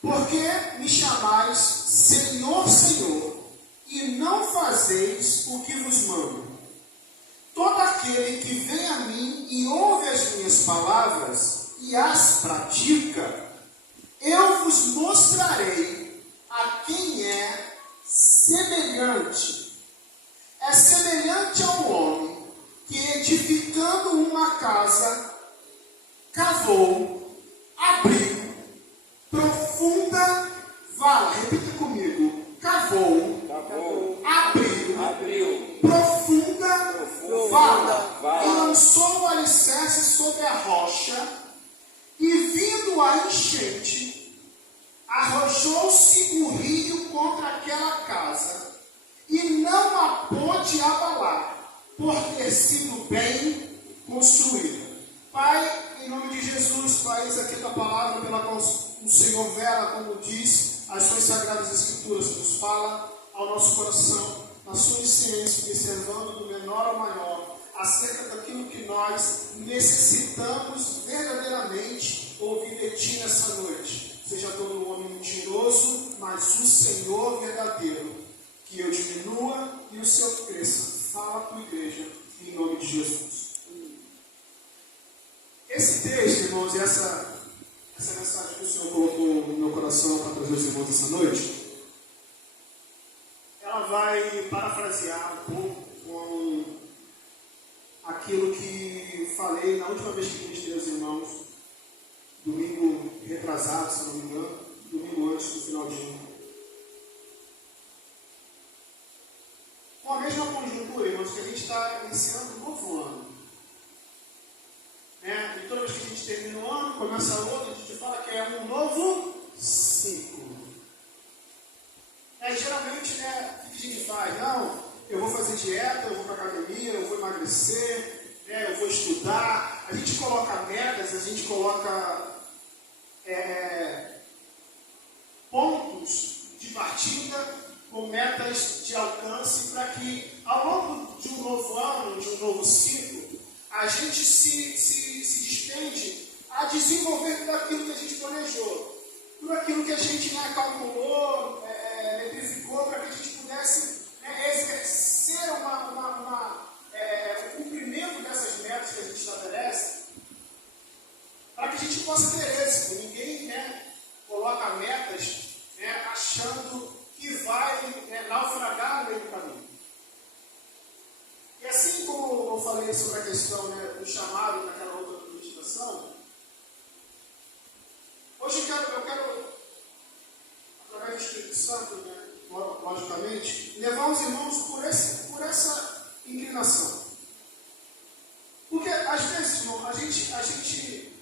Porque me chamais Senhor, Senhor, e não fazeis o que vos mando. Todo aquele que vem a mim e ouve as minhas palavras e as pratica, eu vos mostrarei a quem é semelhante. É semelhante ao homem que, edificando uma casa, cavou, abriu profunda vala. Repita comigo. Cavou, abriu profunda vala. E lançou o alicerce sobre a rocha. E vindo a enchente, arrojou-se o rio contra aquela casa, e não a pôde abalar, por ter sido bem construída. Pai, em nome de Jesus, faz aqui a tua palavra pela qual o Senhor vela, como diz, as suas sagradas escrituras, que nos fala ao nosso coração, na sua ciência, observando do menor ao maior, acerca daquilo que nós necessitamos verdadeiramente ouvir de Ti nessa noite. Seja todo homem mentiroso, mas o Senhor verdadeiro. Que eu diminua e o Senhor cresça. Fala a tua igreja, em nome de Jesus. Esse texto, irmãos, e essa mensagem que o Senhor colocou no meu coração para trazer os irmãos essa noite, ela vai parafrasear um pouco com aquilo que falei na última vez que ministrei aos irmãos, domingo retrasado, se não me engano, domingo antes do final de ano. Com a mesma conjuntura, irmãos, que a gente está iniciando um novo ano. E toda vez que a gente termina o ano, começa outro, a gente fala que é um novo ciclo. Geralmente, o que a gente faz? Não, eu vou fazer dieta, eu vou para a academia, eu vou emagrecer, eu vou estudar. A gente coloca metas, a gente coloca pontos de partida com metas de alcance para que, ao longo de um novo ano, de um novo ciclo, a gente se despende a desenvolver tudo aquilo que a gente planejou, tudo aquilo que a gente calculou, metrificou, para que a gente pudesse exercer o cumprimento dessas metas que a gente estabelece, para que a gente possa ter êxito. Ninguém coloca metas achando que vai naufragar no meio do caminho. E assim como eu falei sobre a questão do chamado naquela outra meditação, hoje eu quero, através do Espírito Santo, logicamente, levar os irmãos por essa inclinação. Porque às vezes, irmão, a gente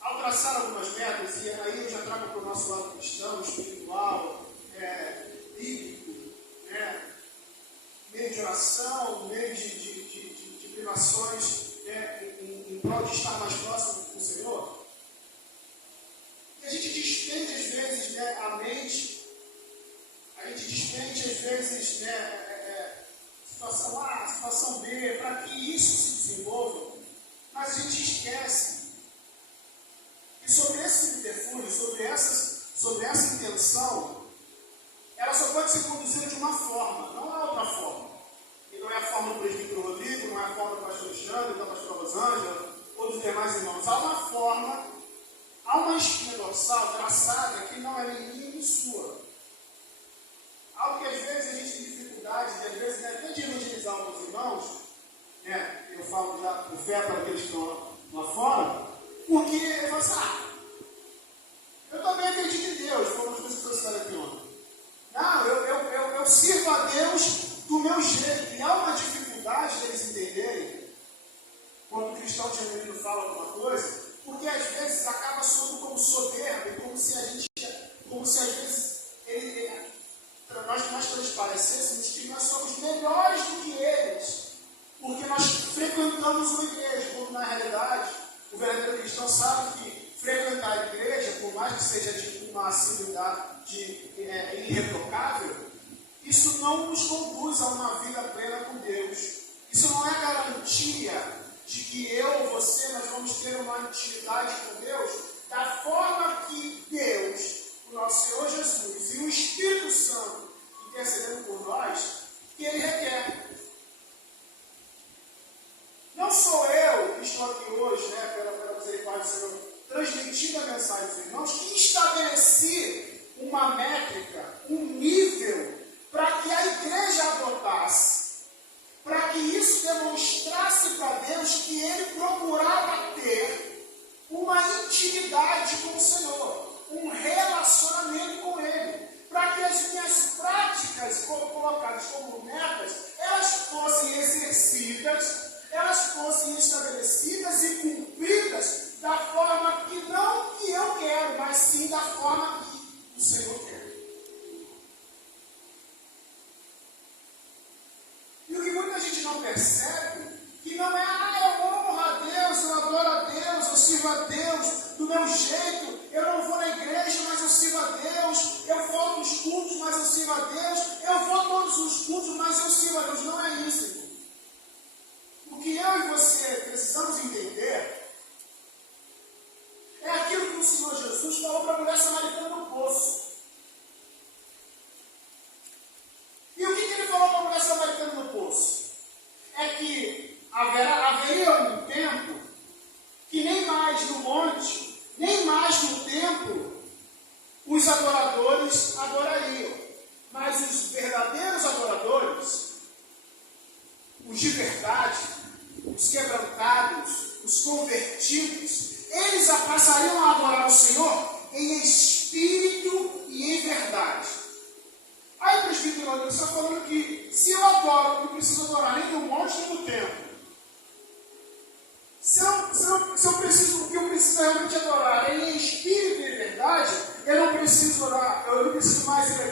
ao traçar algumas metas, e aí eu já trago para o nosso lado cristão, espiritual, bíblico, meio de oração, meio de privações em prol de estar mais próximo do Senhor. E a gente despende às vezes a mente, a gente despende às vezes situação A, situação B, para que isso se desenvolva, mas a gente esquece que sobre esse subterfúgio, sobre essa intenção, ela só pode ser conduzida de uma forma, não há outra forma. E não é a forma do presbítero Rodrigo, não é a forma do pastor Alexandre, da pastora Rosângela, ou dos demais irmãos. Há uma forma, há uma espinha dorsal traçada que não é minha nem sua. Algo que às vezes a gente tem dificuldade, e às vezes até de evangelizar alguns irmãos, eu falo já por fé para aqueles que estão lá fora, porque eu falo assim, eu também acredito em Deus, como as pessoas estavam aqui ontem. Não, eu sirvo a Deus do meu jeito. E há uma dificuldade deles entenderem, quando o cristão genuíno fala alguma coisa, porque às vezes acaba soando como soberba, e como se às vezes nós transparecêssemos que nós somos melhores do que eles, porque nós frequentamos uma igreja, quando na realidade o verdadeiro cristão sabe que frequentar a igreja, por mais que seja de uma assiduidade irretocável, isso não nos conduz a uma vida plena com Deus. Isso não é garantia de que eu ou você nós vamos ter uma intimidade com Deus da forma que Deus estabeleci uma métrica, um nível, para que a igreja adotasse, para que isso demonstrasse para Deus que ele procurava ter uma intimidade com o Senhor, um relacionamento com ele, para que as minhas práticas colocadas como metas, elas fossem exercidas, elas fossem estabelecidas e cumpridas da forma que não que eu quero, mas sim da forma que o Senhor quer. E o que muita gente não percebe, que não é, eu honro a Deus, eu adoro a Deus, eu sirvo a Deus do meu jeito, eu não vou na igreja, mas eu sirvo a Deus, eu falto os cultos, mas eu sirvo a Deus, eu vou todos os cultos, mas eu sirvo a Deus. Não é isso. O que eu e você precisamos entender é aquilo que o Senhor Jesus falou para a mulher samaritana no poço. E o que ele falou para a mulher samaritana no poço? É que haveria um tempo que nem mais no monte, nem mais no templo, os adoradores adorariam. Mas os verdadeiros adoradores, os de verdade, os quebrantados, os convertidos, eles passariam a adorar o Senhor em espírito e em verdade. Aí o presbítero está falando que se eu adoro, eu não preciso adorar nem no monte nem no templo. Se eu preciso, o que eu preciso realmente adorar é em espírito e em verdade, eu não preciso orar, eu não preciso mais ir à